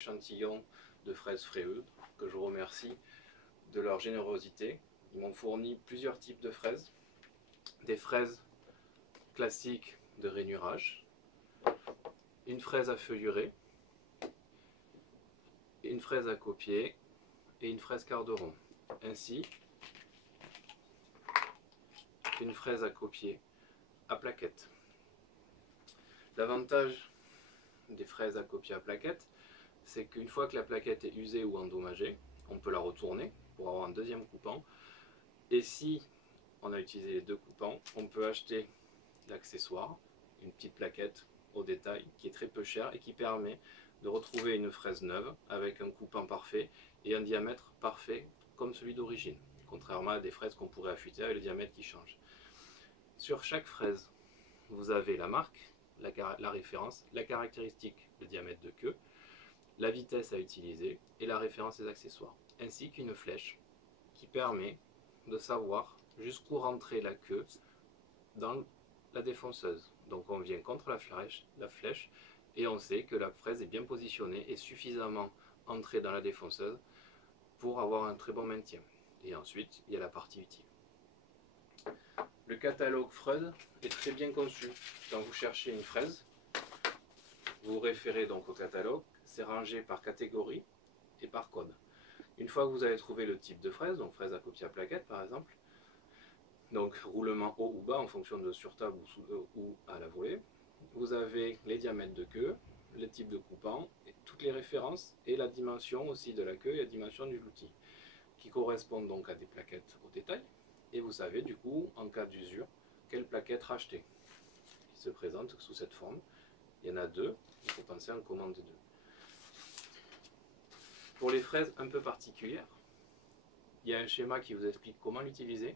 Échantillon de fraises Freud, que je remercie de leur générosité. Ils m'ont fourni plusieurs types de fraises. Des fraises classiques de rainurage, une fraise à feuillurer, une fraise à copier et une fraise quart de rond, ainsi qu'une fraise à copier à plaquettes. L'avantage des fraises à copier à plaquettes, c'est qu'une fois que la plaquette est usée ou endommagée, on peut la retourner pour avoir un deuxième coupant. Et si on a utilisé les deux coupants, on peut acheter l'accessoire, une petite plaquette au détail qui est très peu chère et qui permet de retrouver une fraise neuve avec un coupant parfait et un diamètre parfait comme celui d'origine, contrairement à des fraises qu'on pourrait affûter avec le diamètre qui change. Sur chaque fraise, vous avez la marque, la référence, la caractéristique, le diamètre de queue, la vitesse à utiliser et la référence des accessoires, ainsi qu'une flèche qui permet de savoir jusqu'où rentrer la queue dans la défonceuse. Donc on vient contre la flèche et on sait que la fraise est bien positionnée et suffisamment entrée dans la défonceuse pour avoir un très bon maintien. Et ensuite, il y a la partie utile. Le catalogue Freud est très bien conçu. Quand vous cherchez une fraise, vous vous référez donc au catalogue. C'est rangé par catégorie et par code. Une fois que vous avez trouvé le type de fraise, donc fraise à copier à plaquette par exemple, donc roulement haut ou bas en fonction de sur table ou à la volée, vous avez les diamètres de queue, le type de coupant, et toutes les références et la dimension aussi de la queue et la dimension du l'outil, qui correspondent donc à des plaquettes au détail. Et vous savez du coup, en cas d'usure, quelle plaquette racheter, qui se présente sous cette forme. Il y en a deux, il faut penser à en commander deux. Pour les fraises un peu particulières, il y a un schéma qui vous explique comment l'utiliser,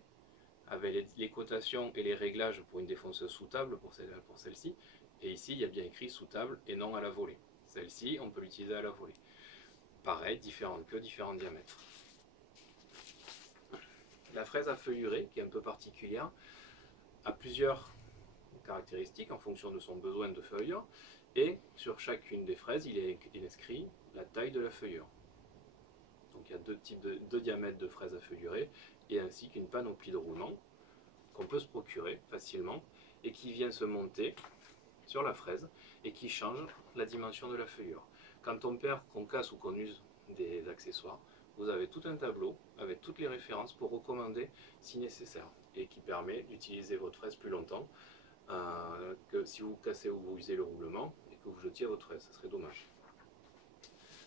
avec les cotations et les réglages pour une défonceuse sous table pour celle-ci. Et ici, il y a bien écrit sous table et non à la volée. Celle-ci, on peut l'utiliser à la volée. Pareil, différentes queues, différents diamètres. La fraise à feuillurer, qui est un peu particulière, a plusieurs caractéristiques en fonction de son besoin de feuillure. Et sur chacune des fraises, il est inscrit la taille de la feuillure. Donc il y a deux diamètres de fraises à feuillurer et ainsi qu'une panoplie de roulement qu'on peut se procurer facilement et qui vient se monter sur la fraise et qui change la dimension de la feuillure. Quand on perd, qu'on casse ou qu'on use des accessoires, vous avez tout un tableau avec toutes les références pour recommander si nécessaire et qui permet d'utiliser votre fraise plus longtemps que si vous cassez ou vous usez le roulement et que vous jetiez votre fraise, ça serait dommage.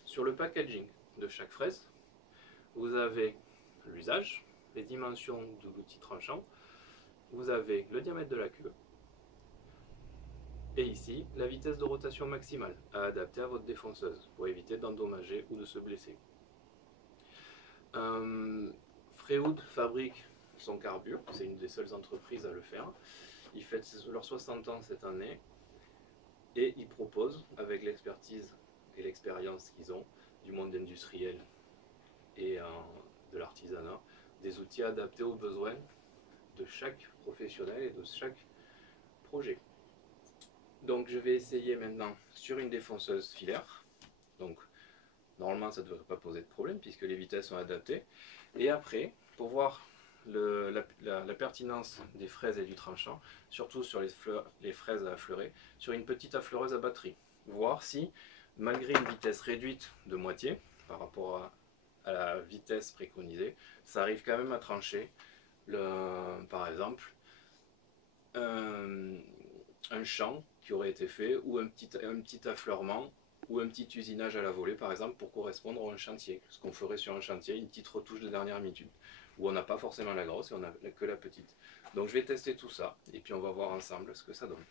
Sur le packaging de chaque fraise, vous avez l'usage, les dimensions de l'outil tranchant, vous avez le diamètre de la queue, et ici, la vitesse de rotation maximale à adapter à votre défonceuse pour éviter d'endommager ou de se blesser. Freud fabrique son carbure, c'est une des seules entreprises à le faire. Ils fêtent leurs 60 ans cette année et ils proposent, avec l'expertise et l'expérience qu'ils ont du monde industriel et de l'artisanat, des outils adaptés aux besoins de chaque professionnel et de chaque projet. Donc je vais essayer maintenant sur une défonceuse filaire. Donc normalement ça ne devrait pas poser de problème puisque les vitesses sont adaptées. Et après, pour voir la pertinence des fraises et du tranchant, surtout sur les fraises à affleurer, sur une petite affleureuse à batterie. Voir si, malgré une vitesse réduite de moitié par rapport à la vitesse préconisée, ça arrive quand même à trancher, par exemple, un champ qui aurait été fait, ou un petit affleurement, ou un petit usinage à la volée, par exemple, pour correspondre à un chantier. Ce qu'on ferait sur un chantier, une petite retouche de dernière minute, où on n'a pas forcément la grosse, et on n'a que la petite. Donc je vais tester tout ça, et puis on va voir ensemble ce que ça donne.